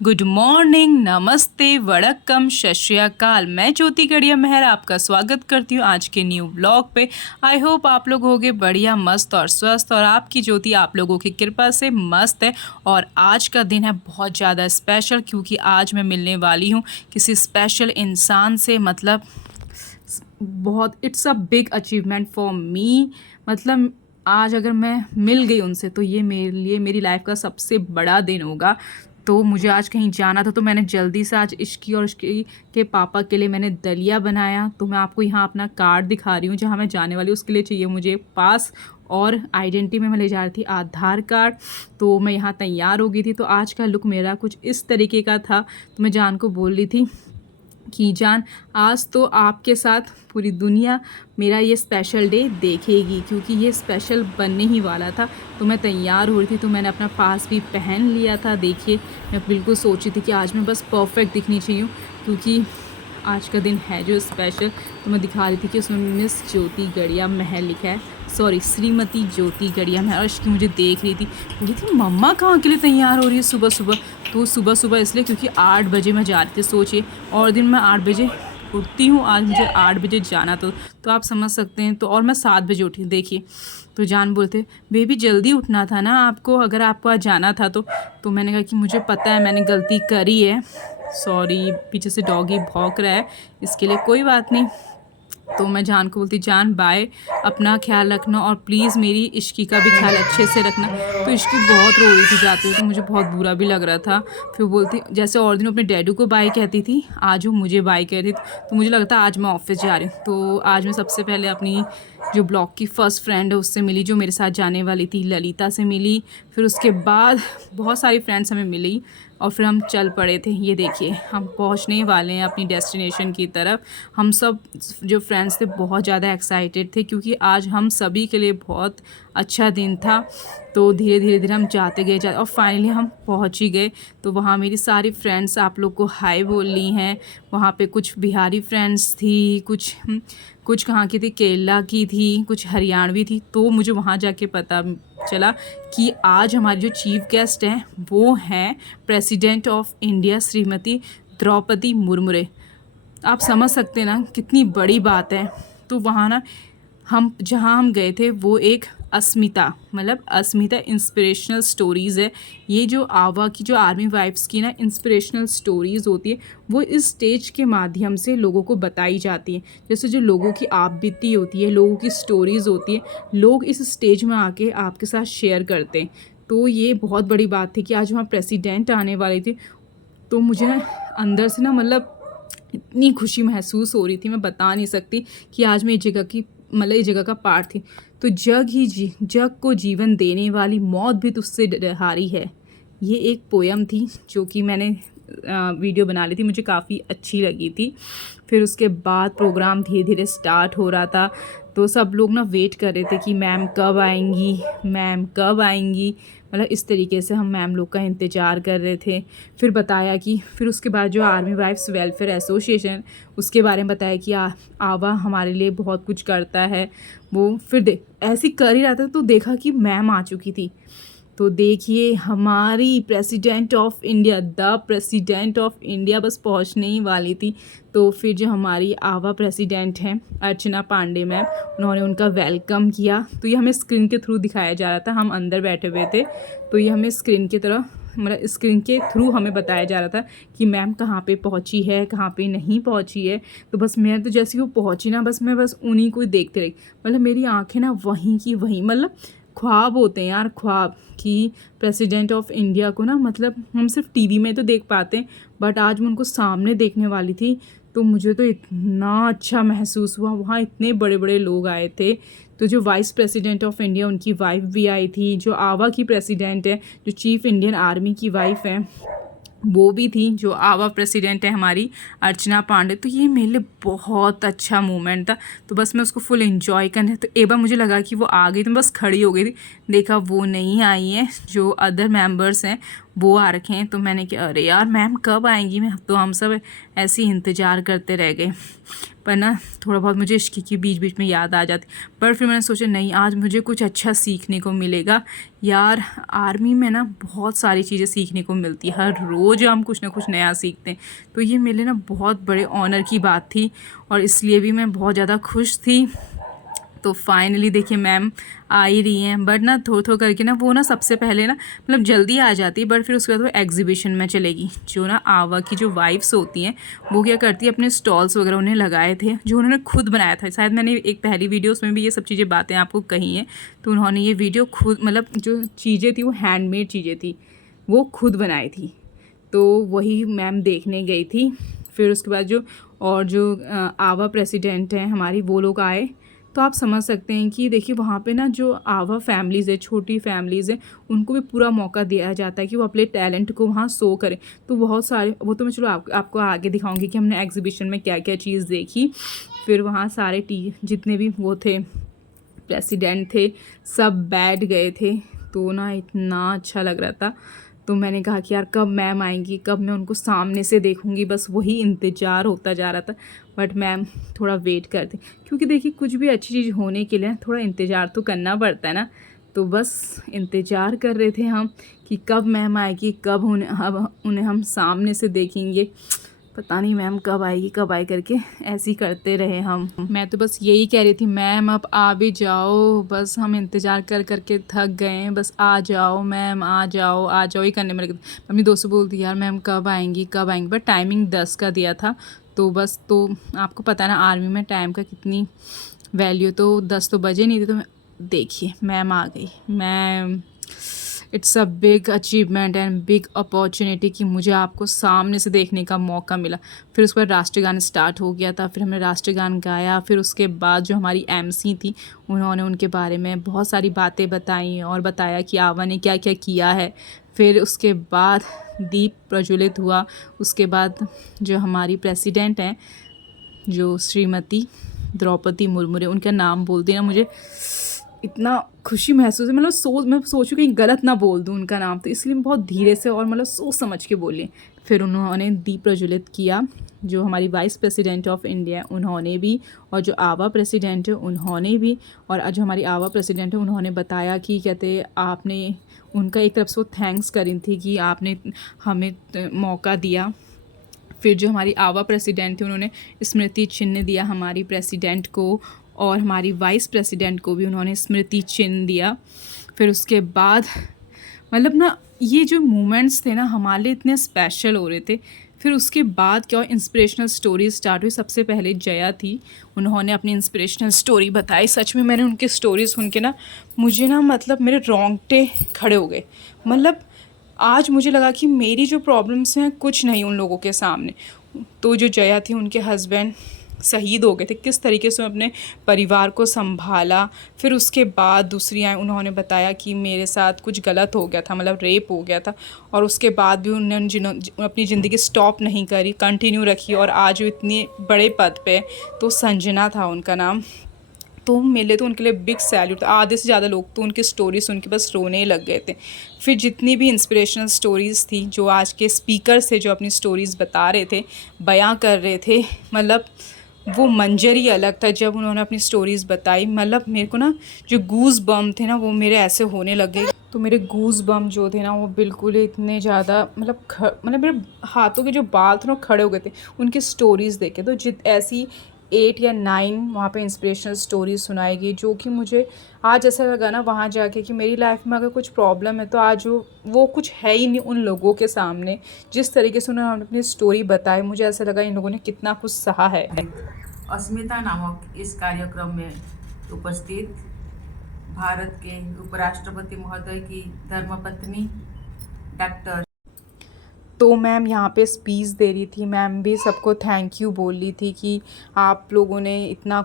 Good morning, नमस्ते, वड़क्कम, सत श्री अकाल। मैं ज्योति गढ़िया मेहर आपका स्वागत करती हूँ आज के न्यू ब्लॉग पे। आई होप आप लोग होंगे बढ़िया, मस्त और स्वस्थ, और आपकी ज्योति आप लोगों की कृपा से मस्त है। और आज का दिन है बहुत ज़्यादा स्पेशल, क्योंकि आज मैं मिलने वाली हूँ किसी स्पेशल इंसान से। मतलब बहुत it's a big achievement for me. मतलब आज अगर मैं मिल गई उनसे तो ये मेरे लिए मेरी लाइफ का सबसे बड़ा दिन होगा। तो मुझे आज कहीं जाना था, तो मैंने जल्दी से आज इश्की और इश्की के पापा के लिए मैंने दलिया बनाया। तो मैं आपको यहाँ अपना कार्ड दिखा रही हूँ जहाँ मैं जाने वाली हूँ। उसके लिए चाहिए मुझे पास और आइडेंटिटी में मैं ले जा रही थी आधार कार्ड। तो मैं यहाँ तैयार हो गई थी। तो आज का लुक मेरा कुछ इस तरीके का था। तो मैं जान को बोल रही थी कि जान, आज तो आपके साथ पूरी दुनिया मेरा ये स्पेशल डे देखेगी, क्योंकि ये स्पेशल बनने ही वाला था। तो मैं तैयार हो रही थी, तो मैंने अपना पास भी पहन लिया था। देखिए, मैं बिल्कुल सोची थी कि आज मैं बस परफेक्ट दिखनी चाहिए, क्योंकि आज का दिन है जो स्पेशल। तो मैं दिखा रही थी कि उसमें मिस ज्योति गढ़िया महल लिखा है, सॉरी श्रीमती ज्योति गढ़िया महल। और उसकी मुझे देख रही थी मम्मा कहाँ के लिए तैयार हो रही है सुबह सुबह। तो सुबह सुबह इसलिए क्योंकि 8 बजे मैं जा रही थी। सोचिए, और दिन मैं 8 बजे उठती हूँ, आज मुझे 8 बजे जाना तो आप समझ सकते हैं। तो और मैं 7 बजे उठी। देखिए, तो जान बोलते बेबी जल्दी उठना था ना आपको, अगर आपको आज जाना था तो मैंने कहा कि मुझे पता है मैंने गलती करी है, सॉरी। पीछे से डॉगी भौंक रहा है, इसके लिए कोई बात नहीं। तो मैं जान को बोलती जान बाय, अपना ख्याल रखना, और प्लीज़ मेरी इश्की का भी ख्याल अच्छे से रखना। तो इश्की बहुत रो रही थी जाते हुए, तो मुझे बहुत बुरा भी लग रहा था। फिर वो बोलती, जैसे और दिन अपने डैडू को बाय कहती थी, आज वो मुझे बाय कह रही थी। तो मुझे लगता आज मैं ऑफिस जा रही हूँ। तो आज मैं सबसे पहले अपनी जो ब्लॉग की फ़र्स्ट फ्रेंड है उससे मिली, जो मेरे साथ जाने वाली थी, ललिता से मिली। फिर उसके बाद बहुत सारी फ्रेंड्स हमें मिली, और फिर हम चल पड़े थे। ये देखिए, हम पहुंचने वाले हैं अपनी डेस्टिनेशन की तरफ। हम सब जो फ्रेंड्स थे बहुत ज़्यादा एक्साइटेड थे, क्योंकि आज हम सभी के लिए बहुत अच्छा दिन था। तो धीरे धीरे धीरे हम जाते गए और फाइनली हम पहुंच ही गए। तो वहाँ मेरी सारी फ्रेंड्स आप लोग को हाय बोल रही हैं। वहाँ पे कुछ बिहारी फ्रेंड्स थी, कुछ कहाँ की थी, केरला की थी, कुछ हरियाणवी थी। तो मुझे वहाँ जाके पता चला कि आज हमारी जो चीफ गेस्ट हैं वो हैं president of India Shrimati Droupadi Murmu. आप समझ सकते हैं ना कितनी बड़ी बात है। तो वहाँ ना हम जहाँ हम गए थे वो एक अस्मिता इंस्पिरेशनल स्टोरीज़ है। ये जो आवा की जो आर्मी वाइफ्स की ना इंस्पिरेशनल स्टोरीज़ होती है, वो इस स्टेज के माध्यम से लोगों को बताई जाती है। जैसे जो लोगों की आप बीती होती है, लोगों की स्टोरीज़ होती है, लोग इस स्टेज में आके आपके साथ शेयर करते हैं। तो ये बहुत बड़ी बात थी कि आज वहाँ प्रेसिडेंट आने वाले थे। तो मुझे ना अंदर से ना मतलब इतनी खुशी महसूस हो रही थी, मैं बता नहीं सकती कि आज मैं इस जगह का पार्ट थी। तो जग को जीवन देने वाली मौत भी तुझसे हारी है, ये एक पोयम थी जो कि मैंने वीडियो बना ली थी, मुझे काफ़ी अच्छी लगी थी। फिर उसके बाद प्रोग्राम धीरे धीरे स्टार्ट हो रहा था। तो सब लोग ना वेट कर रहे थे कि मैम कब आएंगी, मैम कब आएंगी। मतलब इस तरीके से हम मैम लोग का इंतज़ार कर रहे थे। फिर उसके बाद जो आर्मी वाइफ्स वेलफेयर एसोसिएशन, उसके बारे में बताया कि आवा हमारे लिए बहुत कुछ करता है। वो फिर ऐसे कर ही रहा था, तो देखा कि मैम आ चुकी थी। तो देखिए, हमारी द प्रेसिडेंट ऑफ इंडिया बस पहुंचने ही वाली थी। तो फिर जो हमारी आवा प्रेसिडेंट हैं अर्चना पांडे मैम, उन्होंने उनका वेलकम किया। तो ये हमें स्क्रीन के थ्रू दिखाया जा रहा था, हम अंदर बैठे हुए थे। तो ये हमें स्क्रीन के थ्रू हमें बताया जा रहा था कि मैम कहाँ पे पहुँची है, कहाँ पे नहीं पहुँची है। तो बस मैं तो जैसे वो पहुँची ना, मैं बस उन्हीं को ही देखते रही। मतलब मेरी आँखें ना वहीं की वहीं, मतलब ख्वाब होते हैं यार, ख्वाब कि प्रेसिडेंट ऑफ इंडिया को ना, मतलब हम सिर्फ टीवी में तो देख पाते हैं, बट आज मैं उनको सामने देखने वाली थी। तो मुझे तो इतना अच्छा महसूस हुआ। वहाँ इतने बड़े बड़े लोग आए थे। तो जो वाइस प्रेसिडेंट ऑफ इंडिया, उनकी वाइफ भी आई थी। जो आवा की प्रेसिडेंट है, जो चीफ इंडियन आर्मी की वाइफ है, वो भी थी। जो आवा प्रेसिडेंट है हमारी अर्चना पांडे। तो ये मेरे लिए बहुत अच्छा मोमेंट था। तो बस मैं उसको फुल एंजॉय करने, तो एक बार मुझे लगा कि वो आ गई, तो मैं बस खड़ी हो गई थी। देखा वो नहीं आई है, जो अदर मेंबर्स हैं वो आ रखे हैं। तो मैंने कहा अरे यार मैम कब आएंगी, मैं तो हम सब ऐसे ही इंतज़ार करते रह गए। पर ना थोड़ा बहुत मुझे इश्क की बीच बीच में याद आ जाती, पर फिर मैंने सोचा नहीं आज मुझे कुछ अच्छा सीखने को मिलेगा। यार आर्मी में ना बहुत सारी चीज़ें सीखने को मिलती है, हर रोज़ हम कुछ ना कुछ नया सीखते हैं। तो ये मेरे लिए ना बहुत बड़े ऑनर की बात थी और इसलिए भी मैं बहुत ज़्यादा खुश थी। तो फाइनली देखिए मैम आ ही रही हैं, बट ना थोड़ा थोड़ा करके ना वो ना सबसे पहले ना मतलब जल्दी आ जाती है, बट फिर उसके बाद वो एग्जीबिशन में चलेगी। जो ना आवा की जो वाइफ्स होती हैं वो क्या करती है अपने स्टॉल्स वगैरह उन्हें लगाए थे जो उन्होंने खुद बनाया था। शायद मैंने एक पहली वीडियो उसमें भी ये सब चीज़ें बातें आपको कही हैं। तो उन्होंने ये वीडियो खुद मतलब जो चीज़ें थी वो हैंडमेड चीज़ें थी, वो खुद बनाई थी। तो वही मैम देखने गई थी। फिर उसके बाद जो आवा प्रेसिडेंट हैं हमारी वो लोग आए। तो आप समझ सकते हैं कि देखिए वहाँ पे ना जो आवा फैमिलीज़ है, छोटी फैमिलीज़ है, उनको भी पूरा मौका दिया जाता है कि वो अपने टैलेंट को वहाँ शो करें। तो बहुत सारे वो तो मैं चलो आपको आगे दिखाऊंगी कि हमने एग्जीबिशन में क्या क्या चीज़ देखी। फिर वहाँ सारे जितने भी वो थे प्रेसिडेंट थे सब बैठ गए थे। तो ना इतना अच्छा लग रहा था। तो मैंने कहा कि यार कब मैम आएंगी, कब मैं उनको सामने से देखूंगी, बस वही इंतज़ार होता जा रहा था। बट मैम थोड़ा वेट करते, क्योंकि देखिए कुछ भी अच्छी चीज़ होने के लिए थोड़ा इंतज़ार तो करना पड़ता है ना। तो बस इंतज़ार कर रहे थे हम कि कब मैम आएगी, कब उन्हें हम सामने से देखेंगे। पता नहीं मैम कब आएगी कब आए करके ऐसे ही करते रहे हम। मैं तो बस यही कह रही थी मैम अब आ भी जाओ, बस हम इंतज़ार कर करके थक गए हैं, बस आ जाओ मैम आ जाओ ही करने में लगे। अपनी दोस्त से बोलती यार मैम कब आएंगी कब आएंगी, बट टाइमिंग 10 का दिया था। तो बस तो आपको पता है ना आर्मी में टाइम का कितनी वैल्यू, तो 10 तो बजे नहीं थे। तो देखिए मैम आ गई। Ma'am it's a big achievement and big opportunity कि मुझे आपको सामने से देखने का मौका मिला। फिर उसके बाद राष्ट्रगान स्टार्ट हो गया था, फिर हमने राष्ट्रगान गाया। फिर उसके बाद जो हमारी एमसी थी उन्होंने उनके बारे में बहुत सारी बातें बताई और बताया कि आवा ने क्या क्या किया है। फिर उसके बाद दीप प्रज्वलित हुआ। उसके बाद जो हमारी प्रेसिडेंट हैं जो श्रीमती द्रौपदी मुर्मू, उनका नाम बोलते ना मुझे इतना खुशी महसूस है। मतलब मैं सोचूं कहीं गलत ना बोल दूं उनका नाम, तो इसलिए मैं बहुत धीरे से और मतलब सोच समझ के बोली। फिर उन्होंने दीप प्रज्वलित किया। जो हमारी वाइस प्रेसिडेंट ऑफ इंडिया उन्होंने भी, और जो आवा प्रेसिडेंट है उन्होंने भी। और जो हमारी आवा प्रेसिडेंट है उन्होंने बताया कि कहते आपने उनका एक तरफ से वो थैंक्स करी थी कि आपने हमें मौका दिया। फिर जो हमारी आवा प्रेसिडेंट थी उन्होंने स्मृति चिन्ह दिया हमारी प्रेसिडेंट को, और हमारी वाइस प्रेसिडेंट को भी उन्होंने स्मृति चिन्ह दिया। फिर उसके बाद मतलब ना ये जो मोमेंट्स थे ना हमारे लिए इतने स्पेशल हो रहे थे। फिर उसके बाद क्या इंस्पिरेशनल स्टोरी स्टार्ट हुई। सबसे पहले जया थी, उन्होंने अपनी इंस्पिरेशनल स्टोरी बताई। सच में मैंने उनकी स्टोरी सुन के ना मुझे ना मतलब मेरे रोंगटे खड़े हो गए। मतलब आज मुझे लगा कि मेरी जो प्रॉब्लम्स हैं कुछ नहीं उन लोगों के सामने। तो जो जया थी उनके हस्बैंड शहीद हो गए थे, किस तरीके से अपने परिवार को संभाला। फिर उसके बाद दूसरी आए, उन्होंने बताया कि मेरे साथ कुछ गलत हो गया था, मतलब रेप हो गया था, और उसके बाद भी उन्होंने अपनी ज़िंदगी स्टॉप नहीं करी, कंटिन्यू रखी, और आज वो इतने बड़े पद पे। तो संजना था उनका नाम। तो मेरे तो उनके लिए बिग सैल्यूट था। आधे से ज़्यादा लोग तो उनकी स्टोरी सुन के बस रोने लग गए थे। फिर जितनी भी इंस्पिरेशनल स्टोरीज़ थी, जो आज के स्पीकर्स थे जो अपनी स्टोरीज़ बता रहे थे, बयां कर रहे थे, मतलब वो मंजर ही अलग था जब उन्होंने अपनी स्टोरीज़ बताई। मतलब मेरे को ना जो गूज़ बम थे ना वो मेरे ऐसे होने लगे। तो मेरे गूज़ बम जो थे ना वो बिल्कुल इतने ज़्यादा मतलब मेरे हाथों के जो बाल थे ना खड़े हो गए थे उनकी स्टोरीज़ देखे। तो ऐसी 8 या 9 वहाँ पे इंस्पिरेशनल स्टोरीज सुनाएगी, जो कि मुझे आज ऐसा लगा ना वहाँ जाके कि मेरी लाइफ में अगर कुछ प्रॉब्लम है तो आज वो कुछ है ही नहीं उन लोगों के सामने। जिस तरीके से उन्होंने अपनी स्टोरी बताई, मुझे ऐसा लगा इन लोगों ने कितना कुछ सहा है। अस्मिता नामक इस कार्यक्रम में उपस्थित भारत के उपराष्ट्रपति महोदय की धर्मपत्नी डॉक्टर। तो मैम यहाँ पे स्पीच दे रही थी, मैम भी सबको थैंक यू बोल रही थी कि आप लोगों ने इतना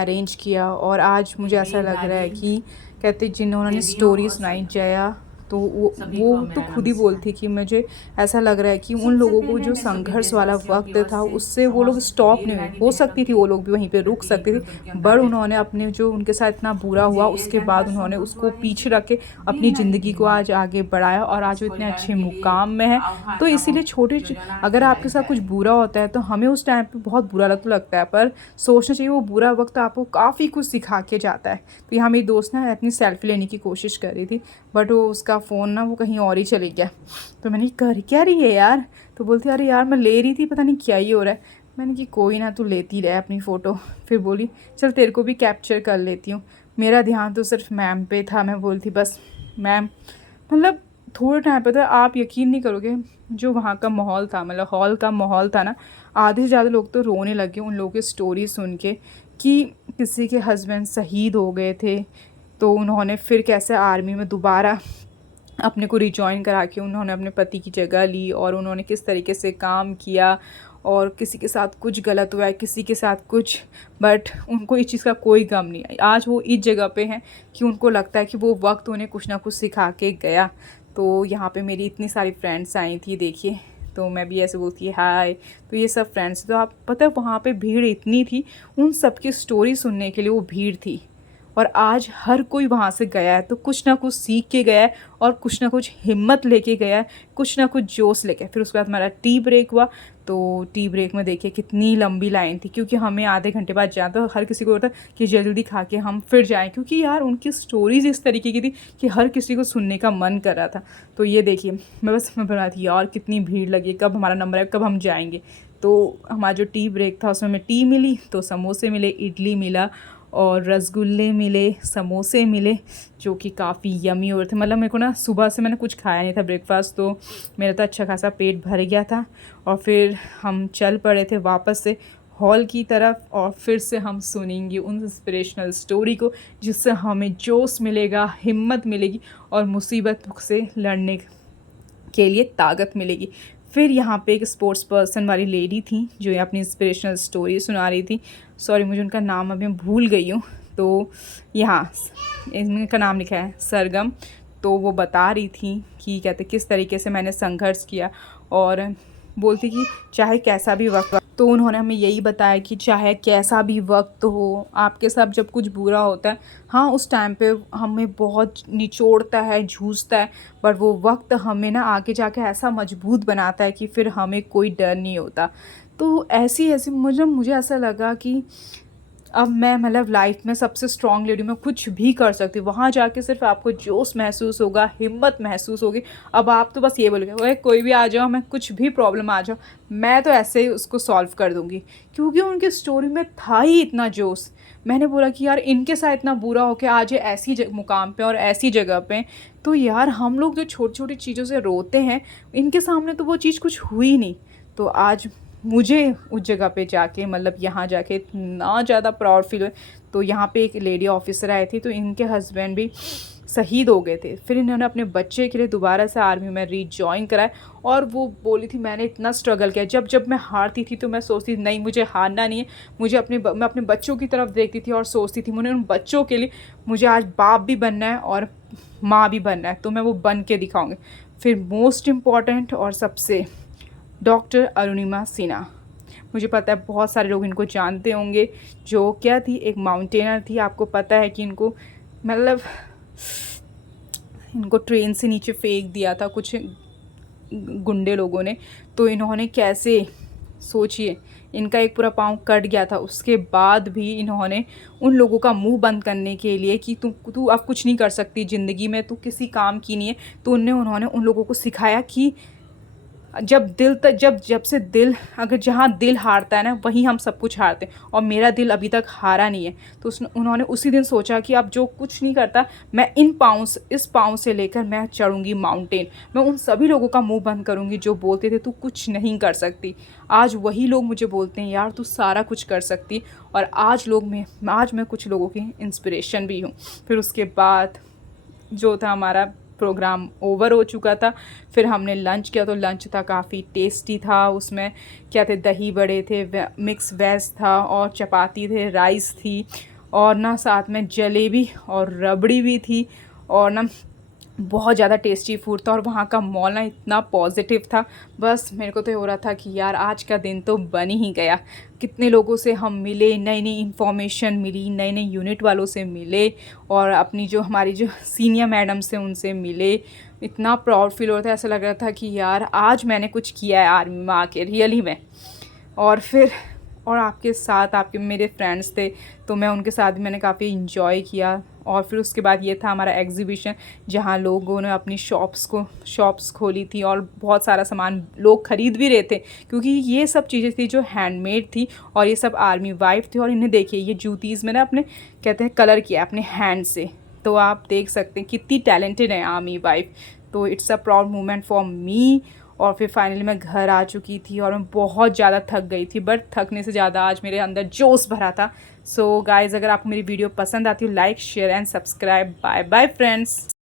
अरेंज किया। और आज मुझे ऐसा लग रहा है कि कहते जिन्होंने स्टोरी सुनाई जया तो सभी वो को तो मेरा खुद ही नमस्कार। बोलती कि मुझे ऐसा लग रहा है कि उन सबसे लोगों को पहले जो मैं सभी संघर्ष वाला देशवासियों की वक्त ओर था से उससे वो लोग समस्त स्टॉप नहीं हुए। वीर हो बहनों सकती थी के वो लोग भी वहीं पे रुक प्रति सकती थी, कृतज्ञता बट व्यक्त उन्होंने करती अपने हूँ। जो उनके साथ इतना बुरा मुझे हुआ ये उसके बाद जानकर उन्होंने संतोष उसको हुआ है पीछे कि रख के वीर अपनी नारी ज़िंदगी को बहनों आज आगे बढ़ाया और इस आज वो इतने कल्याण अच्छे के लिए मुकाम में है। तो आह्वान इसीलिए नामक छोटे योजना अगर आपके चलाई साथ कुछ जाए। बुरा होता है तो हमें उस टाइम पे बहुत बुरा तो लगता है, पर सोचना चाहिए वो बुरा वक्त आपको काफ़ी कुछ सिखा के जाता है। तो यहाँ मेरी दोस्त ना अपनी सेल्फी लेने की कोशिश कर रही थी, बट वो उसका फ़ोन ना वो कहीं और ही चले गया। तो मैंने कर क्या रही है यार? तो बोलती अरे यार मैं ले रही थी, पता नहीं क्या ही हो रहा है। मैंने कि कोई ना, तू लेती रहे अपनी फ़ोटो। फिर बोली चल तेरे को भी कैप्चर कर लेती हूँ। मेरा ध्यान तो सिर्फ मैम पे था। मैं बोलती बस मैम, मतलब थोड़े टाइम पे तो आप यकीन नहीं करोगे जो वहाँ का माहौल था, मतलब हॉल का माहौल था ना, आधे से ज़्यादा लोग तो रोने लगे उन लोगों की स्टोरी सुन के कि किसी के हस्बैंड शहीद हो गए थे, तो उन्होंने फिर कैसे आर्मी में दोबारा अपने को रिजॉइन करा के उन्होंने अपने पति की जगह ली और उन्होंने किस तरीके से काम किया और किसी के साथ कुछ गलत हुआ है, किसी के साथ कुछ, बट उनको इस चीज़ का कोई गम नहीं है। आज वो इस जगह पे हैं कि उनको लगता है कि वो वक्त उन्हें कुछ ना कुछ सिखा के गया। तो यहाँ पे मेरी इतनी सारी फ्रेंड्स आई थी देखिए, तो मैं भी ऐसे बोलती हाय। तो ये सब फ्रेंड्स, तो आप पता है वहाँ पे भीड़ इतनी थी, उन सब की स्टोरी सुनने के लिए वो भीड़ थी। और आज हर कोई वहाँ से गया है तो कुछ ना कुछ सीख के गया है और कुछ ना कुछ हिम्मत लेके गया है, कुछ ना कुछ जोश लेके। फिर उसके बाद हमारा टी ब्रेक हुआ, तो टी ब्रेक में देखिए कितनी लंबी लाइन थी, क्योंकि हमें आधे घंटे बाद जाना तो हर किसी को होता कि जल्दी खा के हम फिर जाएं, क्योंकि यार उनकी स्टोरीज इस तरीके की थी कि हर किसी को सुनने का मन कर रहा था। तो ये देखिए मैं बना रही थी यार कितनी भीड़ लगी, कब हमारा नंबर है, कब हम जाएंगे। तो हमारा जो टी ब्रेक था उसमें हमें टी मिली, तो समोसे मिले, इडली मिला और रसगुल्ले मिले, समोसे मिले, जो कि काफ़ी यमी हो रहे थे। मतलब मेरे को ना सुबह से मैंने कुछ खाया नहीं था ब्रेकफास्ट, तो मेरा तो अच्छा खासा पेट भर गया था। और फिर हम चल पड़े थे वापस से हॉल की तरफ, और फिर से हम सुनेंगे उन इंस्पिरेशनल स्टोरी को जिससे हमें जोश मिलेगा, हिम्मत मिलेगी और मुसीबत से लड़ने के लिए ताकत मिलेगी। फिर यहाँ पे एक स्पोर्ट्स पर्सन वाली लेडी थी जो ये अपनी इंस्पिरेशनल स्टोरी सुना रही थी। सॉरी मुझे उनका नाम अभी मैं भूल गई हूँ। तो यहाँ इनका नाम लिखा है सरगम। तो वो बता रही थी कि कहते किस तरीके से मैंने संघर्ष किया, और बोलती कि चाहे कैसा भी वक्त, तो उन्होंने हमें यही बताया कि चाहे कैसा भी वक्त हो, आपके साथ जब कुछ बुरा होता है, हाँ उस टाइम पे हमें बहुत निचोड़ता है, जूझता है, पर वो वक्त हमें ना आगे जाके ऐसा मजबूत बनाता है कि फिर हमें कोई डर नहीं होता। तो ऐसी ऐसी मुझे ऐसा लगा कि अब मैं मतलब लाइफ में सबसे स्ट्रॉन्ग लेडी, मैं कुछ भी कर सकती हूँ। वहाँ जाके सिर्फ आपको जोश महसूस होगा, हिम्मत महसूस होगी। अब आप तो बस ये बोलोगे ओए कोई भी आ जाओ, मैं कुछ भी प्रॉब्लम आ जाओ, मैं तो ऐसे ही उसको सॉल्व कर दूँगी, क्योंकि उनकी स्टोरी में था ही इतना जोश। मैंने बोला कि यार इनके साथ इतना बुरा हो के आज ये ऐसी मुकाम पे और ऐसी जगह पे, तो यार हम लोग जो छोटी छोटी चीज़ों से रोते हैं, इनके सामने तो वो चीज़ कुछ हुई नहीं। तो आज मुझे उस जगह पे जाके, मतलब यहाँ जाके इतना ज़्यादा प्राउड फील हुआ। तो यहाँ पे एक लेडी ऑफिसर आए थे, तो इनके हस्बैंड भी शहीद हो गए थे, फिर इन्होंने अपने बच्चे के लिए दोबारा से आर्मी में रीजॉइन कराया। और वो बोली थी मैंने इतना स्ट्रगल किया, जब जब मैं हारती थी तो मैं सोचती थी नहीं मुझे हारना नहीं है, मुझे मैं अपने बच्चों की तरफ देखती थी और सोचती थी मुझे उन बच्चों के लिए मुझे आज बाप भी बनना है और माँ भी बनना है, तो मैं वो बन के दिखाऊँगी। फिर मोस्ट इम्पॉर्टेंट और सबसे डॉक्टर अरुणिमा सिन्हा, मुझे पता है बहुत सारे लोग इनको जानते होंगे, जो क्या थी एक माउंटेनर थी। आपको पता है कि इनको मतलब इनको ट्रेन से नीचे फेंक दिया था कुछ गुंडे लोगों ने। तो इन्होंने कैसे, सोचिए इनका एक पूरा पाँव कट गया था, उसके बाद भी इन्होंने उन लोगों का मुंह बंद करने के लिए कि तू अब कुछ नहीं कर सकती ज़िंदगी में, तू किसी काम की नहीं है, तो उन्होंने उन लोगों को सिखाया कि जब से दिल, अगर जहाँ दिल हारता है ना वहीं हम सब कुछ हारते हैं, और मेरा दिल अभी तक हारा नहीं है। तो उन्होंने उसी दिन सोचा कि अब जो कुछ नहीं करता, मैं इस पाँव से लेकर मैं चढ़ूँगी माउंटेन, मैं उन सभी लोगों का मुंह बंद करूँगी जो बोलते थे तू कुछ नहीं कर सकती। आज वही लोग मुझे बोलते हैं यार तू सारा कुछ कर सकती, और आज मैं कुछ लोगों की इंस्पिरेशन भी हूँ। फिर उसके बाद जो था हमारा प्रोग्राम ओवर हो चुका था, फिर हमने लंच किया, तो लंच था काफ़ी टेस्टी था। उसमें क्या थे, दही बड़े थे, मिक्स वेज था और चपाती थे, राइस थी, और ना साथ में जलेबी और रबड़ी भी थी, और ना बहुत ज़्यादा टेस्टी फूड था और वहाँ का मॉल ना इतना पॉजिटिव था। बस मेरे को तो ये हो रहा था कि यार आज का दिन तो बन ही गया। कितने लोगों से हम मिले, नई नई इन्फॉर्मेशन मिली, नए नए यूनिट वालों से मिले और अपनी जो हमारी जो सीनियर मैडम से उनसे मिले। इतना प्राउड फील हो रहा था, ऐसा लग रहा था कि यार आज मैंने कुछ किया है आर्मी में आके, रियली में। और फिर और आपके साथ आपके मेरे फ्रेंड्स थे तो मैं उनके साथ भी मैंने काफ़ी इन्जॉय किया। और फिर उसके बाद ये था हमारा एग्जीबिशन, जहाँ लोगों ने अपनी शॉप्स खोली थी और बहुत सारा सामान लोग ख़रीद भी रहे थे, क्योंकि ये सब चीज़ें थी जो हैंडमेड थी और ये सब आर्मी वाइफ थी। और इन्हें देखिए, ये जूतीज़ मैंने अपने कहते हैं कलर किया अपने हैंड से, तो आप देख सकते हैं कितनी टैलेंटेड है आर्मी वाइफ। तो it's a proud moment for me. और फिर फाइनली मैं घर आ चुकी थी और मैं बहुत ज़्यादा थक गई थी, बट थकने से ज़्यादा आज मेरे अंदर जोश भरा था। सो गाइज़, अगर आपको मेरी वीडियो पसंद आती है, like share and subscribe. Bye bye friends.